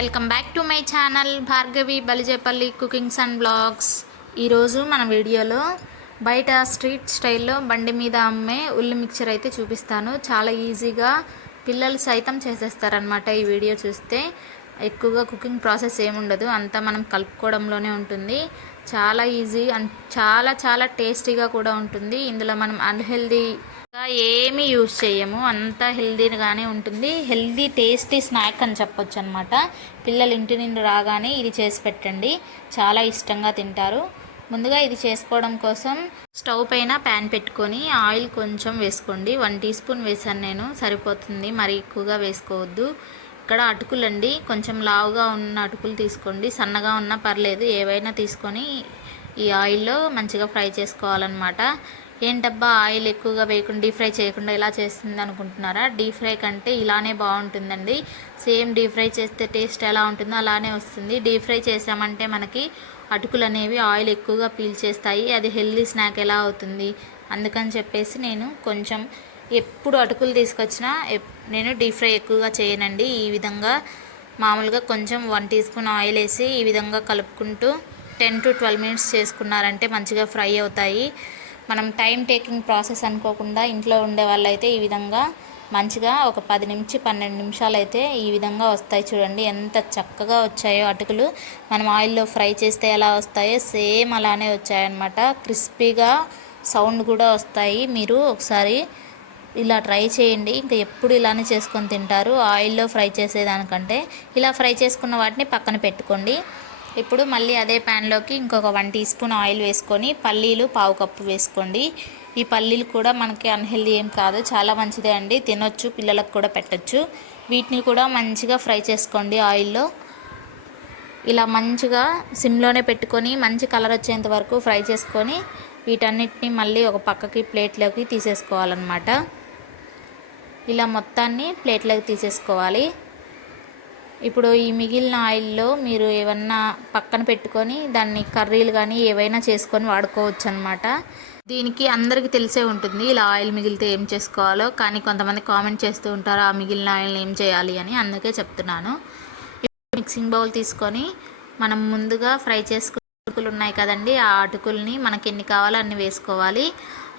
Welcome back to my channel Bhargavi Balijepalli cookings and blogs. ఈరోజు మన వీడియోలో బయట స్ట్రీట్ స్టైల్లో బండి మీద అమ్మే ఉల్లి మిక్చర్ అయితే చూపిస్తాను. చాలా ఈజీగా పిల్లలు సైతం చేసేస్తారనమాట ఈ వీడియో చూస్తే. ఎక్కువగా కుకింగ్ ప్రాసెస్ ఏముండదు అంతా మనం కలుపుకోవడంలోనే ఉంటుంది. చాలా ఈజీ అండ్ చాలా చాలా టేస్టీగా కూడా ఉంటుంది. ఇందులో మనం అన్హెల్దీ ఏమీ యూజ్ చేయము అంత హెల్దీగానే ఉంటుంది. హెల్దీ టేస్టీ స్నాక్ అని చెప్పొచ్చు అనమాట పిల్లలు ఇంటి నుండి రాగానే ఇది చేసి పెట్టండి. చాలా ఇష్టంగా తింటారు. ముందుగా ఇది చేసుకోవడం కోసం స్టవ్ పైన ప్యాన్ పెట్టుకొని ఆయిల్ కొంచెం వేసుకోండి. వన్ టీ స్పూన్ వేసాను నేను. సరిపోతుంది. మరి ఎక్కువగా వేసుకోవద్దు. ఇక్కడ అటుకులండి. కొంచెం లావుగా ఉన్న అటుకులు తీసుకోండి. సన్నగా ఉన్నా పర్లేదు. ఏవైనా తీసుకొని ఈ ఆయిల్లో మంచిగా ఫ్రై చేసుకోవాలన్నమాట. ఏంటబ్బా ఆయిల్ ఎక్కువగా వేయకుండా డీప్ ఫ్రై చేయకుండా ఇలా చేస్తుంది అనుకుంటున్నారా? డీప్ ఫ్రై కంటే ఇలానే బాగుంటుందండి. సేమ్ డీప్ ఫ్రై చేస్తే టేస్ట్ ఎలా ఉంటుందో అలానే వస్తుంది. డీప్ ఫ్రై చేసామంటే మనకి అటుకులు అనేవి ఆయిల్ ఎక్కువగా పీల్చేస్తాయి అది హెల్దీ స్నాక్ ఎలా అవుతుంది? అందుకని చెప్పేసి నేను కొంచెం ఎప్పుడు అటుకులు తీసుకొచ్చినా ఎప్- నేను డీప్ ఫ్రై ఎక్కువగా చేయనండి. ఈ విధంగా మామూలుగా కొంచెం వన్ టీ స్పూన్ ఆయిల్ వేసి ఈ విధంగా కలుపుకుంటూ టెన్ టు ట్వెల్వ్ మినిట్స్ చేసుకున్నారంటే మంచిగా ఫ్రై అవుతాయి. మనం టైం టేకింగ్ ప్రాసెస్ అనుకోకుండా ఇంట్లో ఉండే వాళ్ళైతే ఈ విధంగా మంచిగా ఒక పది నుంచి పన్నెండు నిమిషాలు అయితే ఈ విధంగా వస్తాయి చూడండి. ఎంత చక్కగా వచ్చాయో అటుకులు. మనం ఆయిల్లో ఫ్రై చేస్తే ఎలా వస్తాయో సేమ్ అలానే వచ్చాయన్నమాట. క్రిస్పీగా సౌండ్ కూడా వస్తాయి. మీరు ఒకసారి ఇలా ట్రై చేయండి. ఇంకా ఎప్పుడు ఇలానే చేసుకొని తింటారు. ఆయిల్లో ఫ్రై చేసేదానికంటే ఇలా ఫ్రై చేసుకున్న వాటిని పక్కన పెట్టుకోండి. ఇప్పుడు మళ్ళీ అదే ప్యాన్లోకి ఇంకొక వన్ టీ స్పూన్ ఆయిల్ వేసుకొని పల్లీలు పావు కప్పు వేసుకోండి. ఈ పల్లీలు కూడా మనకి అన్హెల్దీ ఏం కాదు చాలా మంచిదే అండి. తినొచ్చు పిల్లలకు కూడా పెట్టొచ్చు. వీటిని కూడా మంచిగా ఫ్రై చేసుకోండి ఆయిల్లో. ఇలా మంచిగా సిమ్లోనే పెట్టుకొని మంచి కలర్ వచ్చేంత వరకు ఫ్రై చేసుకొని వీటన్నిటిని మళ్ళీ ఒక పక్కకి ప్లేట్లోకి తీసేసుకోవాలన్నమాట. ఇలా మొత్తాన్ని ప్లేట్లోకి తీసేసుకోవాలి. ఇప్పుడు ఈ మిగిలిన ఆయిల్లో మీరు ఏమన్నా పక్కన పెట్టుకొని దాన్ని కర్రీలు కానీ ఏవైనా చేసుకొని వాడుకోవచ్చు అనమాట దీనికి అందరికీ తెలిసే ఉంటుంది ఇలా ఆయిల్ మిగిలితే ఏం చేసుకోవాలో కానీ కొంతమంది కామెంట్ చేస్తూ ఉంటారు ఆ మిగిలిన ఆయిల్ని ఏం చేయాలి? అని అందుకే చెప్తున్నాను. మిక్సింగ్ బౌల్ తీసుకొని మనం ముందుగా ఫ్రై చేసుకున్న అటుకులు ఉన్నాయి కదండి ఆ అటుకుల్ని మనకి ఎన్ని కావాలో అన్ని వేసుకోవాలి.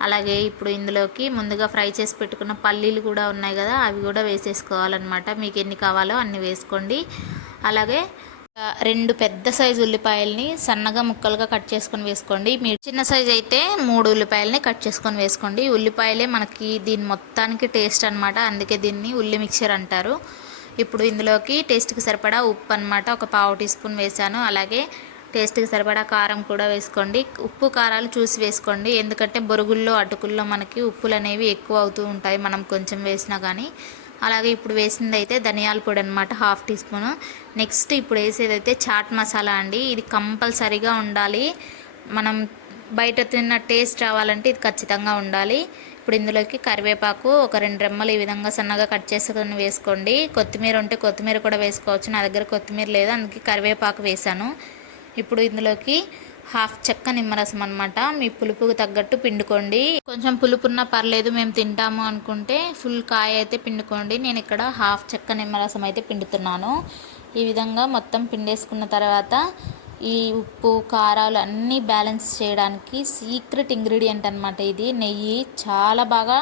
అలాగే ఇప్పుడు ఇందులోకి ముందుగా ఫ్రై చేసి పెట్టుకున్న పల్లీలు కూడా ఉన్నాయి కదా అవి కూడా వేసేసుకోవాలన్నమాట. మీకు ఎన్ని కావాలో అన్ని వేసుకోండి. అలాగే రెండు పెద్ద సైజు ఉల్లిపాయల్ని సన్నగా ముక్కలుగా కట్ చేసుకొని వేసుకోండి. మీరు చిన్న సైజు అయితే మూడు ఉల్లిపాయలని కట్ చేసుకొని వేసుకోండి. ఉల్లిపాయలే మనకి దీని మొత్తానికి టేస్ట్ అనమాట అందుకే దీన్ని ఉల్లి మిక్చర్ అంటారు. ఇప్పుడు ఇందులోకి టేస్ట్కి సరిపడా ఉప్పు అనమాట ఒక పావు టీ స్పూన్ వేసాను. అలాగే టేస్ట్కి సరిపడా కారం కూడా వేసుకోండి. ఉప్పు కారాలు చూసి వేసుకోండి. ఎందుకంటే బొరుగుల్లో అటుకుల్లో మనకి ఉప్పులు అనేవి ఎక్కువ అవుతూ ఉంటాయి మనం కొంచెం వేసినా కానీ అలాగే ఇప్పుడు వేసింది అయితే ధనియాల పొడి అనమాట హాఫ్ టీ స్పూన్. నెక్స్ట్ ఇప్పుడు వేసేది అయితే చాట్ మసాలా అండి. ఇది కంపల్సరీగా ఉండాలి. మనం బయట తిన్న టేస్ట్ రావాలంటే ఇది ఖచ్చితంగా ఉండాలి. ఇప్పుడు ఇందులోకి కరివేపాకు ఒక రెండు రెమ్మలు ఈ విధంగా సన్నగా కట్ చేసుకొని వేసుకోండి. కొత్తిమీర ఉంటే కొత్తిమీర కూడా వేసుకోవచ్చు. నా దగ్గర కొత్తిమీర లేదు అందుకే కరివేపాకు వేసాను ఇప్పుడు ఇందులోకి హాఫ్ చెక్క నిమ్మరసం అనమాట మీ పులుపుకు తగ్గట్టు పిండుకోండి. కొంచెం పులుపు ఉన్నా పర్లేదు మేము తింటాము అనుకుంటే ఫుల్ కాయ అయితే పిండుకోండి. నేను ఇక్కడ హాఫ్ చెక్క నిమ్మరసం అయితే పిండుతున్నాను. ఈ విధంగా మొత్తం పిండేసుకున్న తర్వాత ఈ ఉప్పు కారాలు అన్నీ బ్యాలెన్స్ చేయడానికి సీక్రెట్ ఇంగ్రీడియంట్ అనమాట ఇది. నెయ్యి చాలా బాగా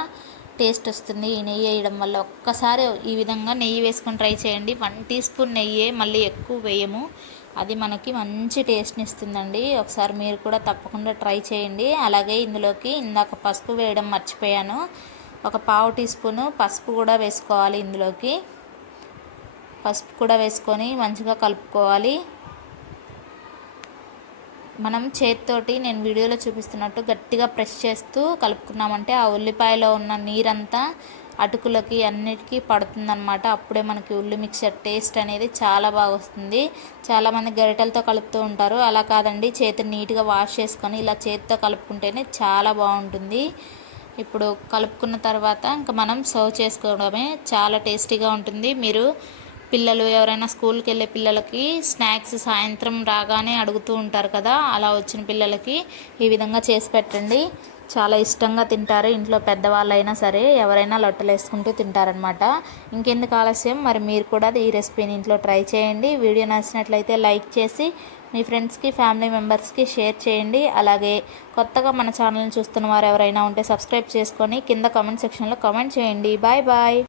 టేస్ట్ వస్తుంది. ఈ నెయ్యి వేయడం వల్ల ఒక్కసారి ఈ విధంగా నెయ్యి వేసుకొని ట్రై చేయండి. వన్ టీ స్పూన్ నెయ్యి మళ్ళీ ఎక్కువ వేయము. అది మనకి మంచి టేస్ట్ని ఇస్తుందండి ఒకసారి మీరు కూడా తప్పకుండా ట్రై చేయండి. అలాగే ఇందులోకి ఇందాక పసుపు వేయడం మర్చిపోయాను. ఒక పావు టీ స్పూను పసుపు కూడా వేసుకోవాలి ఇందులోకి. పసుపు కూడా వేసుకొని మంచిగా కలుపుకోవాలి. మనం చేతితోటి నేను వీడియోలో చూపిస్తున్నట్టు గట్టిగా ప్రెస్ చేస్తూ కలుపుకున్నామంటే ఆ ఉల్లిపాయలో ఉన్న నీరంతా అటుకులకి అన్నిటికీ పడుతుందన్నమాట. అప్పుడే మనకి ఉల్లి మిక్చర్ టేస్ట్ అనేది చాలా బాగా వస్తుంది. చాలామంది గరిటెలతో కలుపుతూ ఉంటారు. అలా కాదండి. చేతిని నీట్గా వాష్ చేసుకొని ఇలా చేతితో కలుపుకుంటేనే చాలా బాగుంటుంది. ఇప్పుడు కలుపుకున్న తర్వాత ఇంకా మనం సర్వ్ చేసుకోవడమే చాలా టేస్టీగా ఉంటుంది. మీరు పిల్లలు ఎవరైనా స్కూల్కి వెళ్ళే పిల్లలకి స్నాక్స్ సాయంత్రం రాగానే అడుగుతూ ఉంటారు కదా అలా వచ్చిన పిల్లలకి ఈ విధంగా చేసి పెట్టండి. చాలా ఇష్టంగా తింటారు. ఇంట్లో పెద్దవాళ్ళైనా సరే ఎవరైనా లొట్టలు వేసుకుంటూ తింటారనమాట ఇంకెందుకు ఆలస్యం? మరి మీరు కూడా ఈ రెసిపీని ఇంట్లో ట్రై చేయండి. వీడియో నచ్చినట్లయితే లైక్ చేసి మీ ఫ్రెండ్స్కి ఫ్యామిలీ మెంబర్స్కి షేర్ చేయండి. అలాగే కొత్తగా మన ఛానల్ని చూస్తున్న వారు ఎవరైనా ఉంటే సబ్స్క్రైబ్ చేసుకొని కింద కామెంట్ సెక్షన్లో కామెంట్ చేయండి. Bye bye.